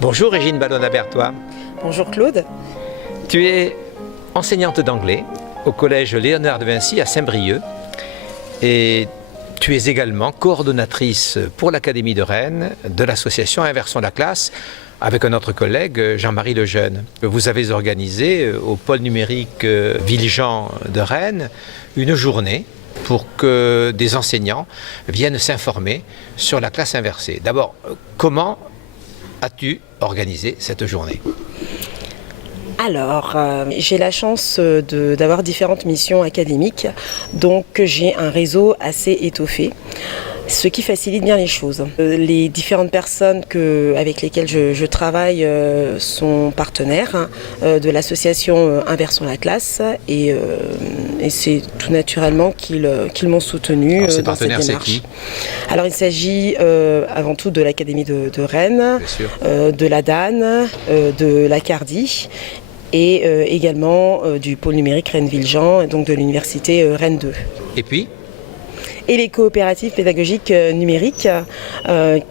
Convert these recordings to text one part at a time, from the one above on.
Bonjour Régine Ballona-Bertois. Bonjour Claude. Tu es enseignante d'anglais au collège Léonard de Vinci à Saint-Brieuc et tu es également coordonnatrice pour l'Académie de Rennes de l'association Inversons la classe avec un autre collègue, Jean-Marie Lejeune. Vous avez organisé au pôle numérique Villejean de Rennes une journée pour que des enseignants viennent s'informer sur la classe inversée. D'abord, comment as-tu organisé cette journée ? Alors, j'ai la chance d'avoir différentes missions académiques, donc j'ai un réseau assez étoffé, ce qui facilite bien les choses. Les différentes personnes avec lesquelles je travaille sont partenaires de l'association Inversons la classe et c'est tout naturellement qu'ils m'ont soutenu dans cette démarche. C'est qui ? Alors il s'agit avant tout de l'Académie de Rennes, de la DAN, de l'Acadie et également du pôle numérique Rennes-Villejean et donc de l'université Rennes 2. Et puis ? Et les coopératives pédagogiques numériques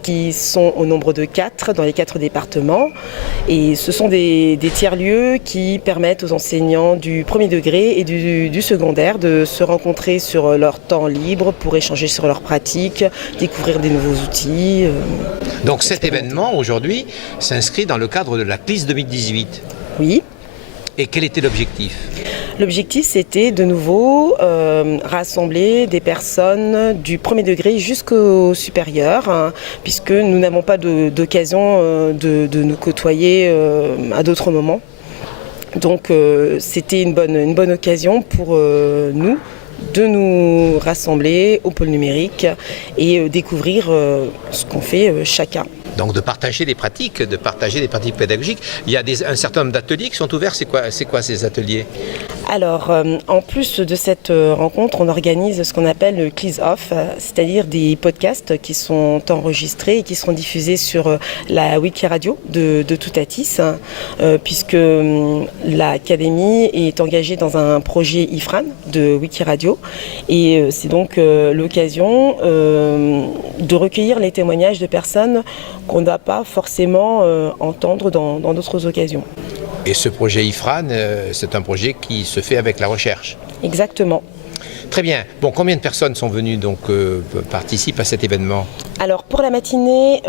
qui sont au nombre de 4 dans les 4 départements. Et ce sont des tiers-lieux qui permettent aux enseignants du premier degré et du secondaire de se rencontrer sur leur temps libre pour échanger sur leurs pratiques, découvrir des nouveaux outils. Donc cet événement aujourd'hui s'inscrit dans le cadre de la CLIS 2018. Oui. Et quel était l'objectif ? L'objectif, c'était de nouveau rassembler des personnes du premier degré jusqu'au supérieur, hein, puisque nous n'avons pas d'occasion de nous côtoyer à d'autres moments. Donc c'était une bonne occasion pour nous de nous rassembler au pôle numérique et découvrir ce qu'on fait chacun. Donc de partager des pratiques, pédagogiques. Il y a un certain nombre d'ateliers qui sont ouverts. C'est quoi ces ateliers ? Alors, en plus de cette rencontre, on organise ce qu'on appelle le Quiz Off, c'est-à-dire des podcasts qui sont enregistrés et qui seront diffusés sur la Wiki Radio de Toutatis, puisque l'Académie est engagée dans un projet IFRAN de Wiki Radio. Et c'est donc l'occasion de recueillir les témoignages de personnes qu'on ne va pas forcément entendre dans d'autres occasions. Et ce projet IFRAN, c'est un projet qui se fait avec la recherche. Exactement. Très bien. Bon, combien de personnes sont venues participent à cet événement ? Alors pour la matinée,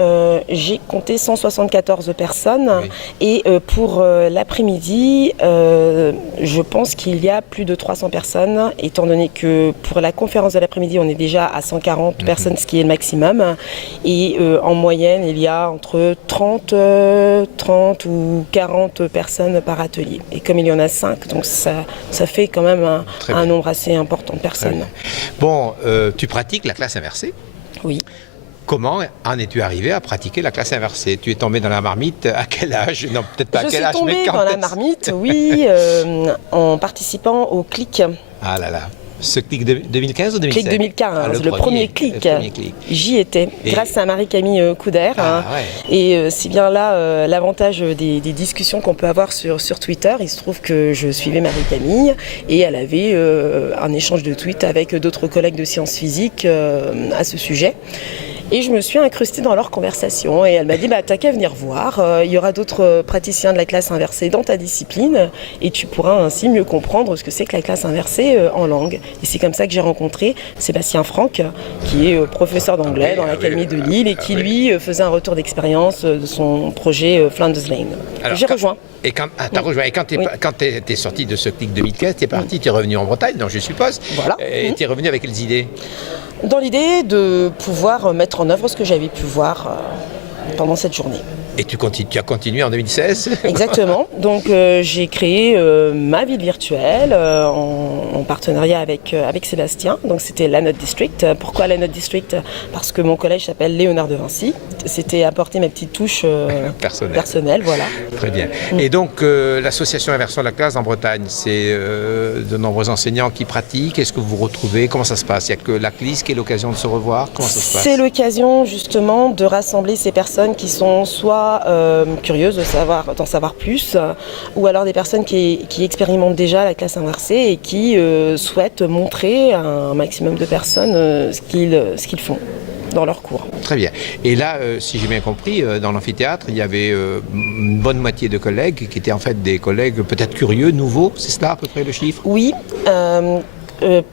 j'ai compté 174 personnes et pour l'après-midi, je pense qu'il y a plus de 300 personnes, étant donné que pour la conférence de l'après-midi, on est déjà à 140 personnes, ce qui est le maximum. Et en moyenne, il y a entre 30 ou 40 personnes par atelier. Et comme il y en a 5, donc ça fait quand même un nombre assez important de personnes. Bon, tu pratiques la classe inversée ? Oui. Comment en es-tu arrivé à pratiquer la classe inversée ? Tu es tombé dans la marmite à quel âge ? Non, peut-être pas à quel âge, mais quand ? Je suis tombée dans la marmite, oui, en participant au CLIC. Ah là là. Ce CLIC 2015 ou 2016 ? CLIC 2015, le premier CLIC. J'y étais, grâce à Marie-Camille Couder. Et c'est bien là l'avantage des discussions qu'on peut avoir sur Twitter. Il se trouve que je suivais Marie-Camille et elle avait un échange de tweets avec d'autres collègues de sciences physiques à ce sujet. Et je me suis incrustée dans leur conversation et elle m'a dit t'as qu'à venir voir, il y aura d'autres praticiens de la classe inversée dans ta discipline et tu pourras ainsi mieux comprendre ce que c'est que la classe inversée en langue. Et c'est comme ça que j'ai rencontré Sébastien Franck, qui est professeur d'anglais dans l'Académie de Lille et qui lui faisait un retour d'expérience de son projet Flanders Lane. J'ai rejoint. Et quand tu es sorti de ce CLIC 2015, tu es parti, tu es revenu en Bretagne, donc je suppose. Voilà. Et tu es revenu avec quelles idées ? Dans l'idée de pouvoir mettre en œuvre ce que j'avais pu voir pendant cette journée. Et tu as continué en 2016 ? Exactement. Donc j'ai créé ma ville virtuelle en partenariat avec Sébastien. Donc c'était la Note District. Pourquoi la Note District ? Parce que mon collège s'appelle Léonard de Vinci. C'était apporter ma petite touche personnelle, voilà. Très bien. Et donc l'association Inversons la classe en Bretagne, c'est de nombreux enseignants qui pratiquent. Est-ce que vous vous retrouvez ? Comment ça se passe ? Il n'y a que la CLIS qui est l'occasion de se revoir ? Comment ça se passe ? C'est l'occasion justement de rassembler ces personnes qui sont soit curieuses d'en savoir plus, ou alors des personnes qui expérimentent déjà la classe inversée et qui souhaitent montrer à un maximum de personnes ce qu'ils font. dans leurs cours. Très bien. Et là, si j'ai bien compris, dans l'amphithéâtre, il y avait une bonne moitié de collègues qui étaient en fait des collègues peut-être curieux, nouveaux. C'est cela à peu près le chiffre? Oui.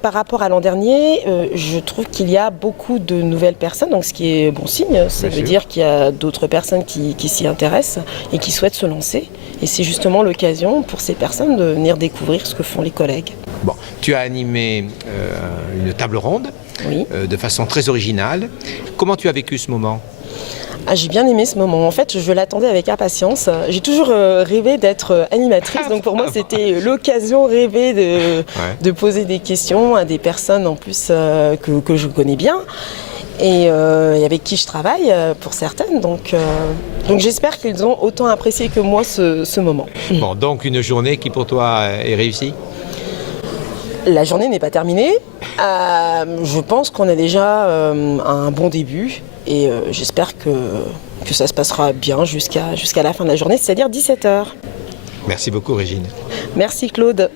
Par rapport à l'an dernier, je trouve qu'il y a beaucoup de nouvelles personnes, donc ce qui est bon signe, ça veut dire qu'il y a d'autres personnes qui s'y intéressent et qui souhaitent se lancer. Et c'est justement l'occasion pour ces personnes de venir découvrir ce que font les collègues. Bon, tu as animé une table ronde de façon très originale. Comment tu as vécu ce moment? J'ai bien aimé ce moment. En fait, je l'attendais avec impatience. J'ai toujours rêvé d'être animatrice, donc pour moi, c'était l'occasion rêvée de poser des questions à des personnes en plus que je connais bien et avec qui je travaille pour certaines. Donc j'espère qu'ils ont autant apprécié que moi ce moment. Bon, donc une journée qui pour toi est réussie? La journée n'est pas terminée. Je pense qu'on a déjà un bon début et j'espère que ça se passera bien jusqu'à la fin de la journée, c'est-à-dire 17h. Merci beaucoup Régine. Merci Claude.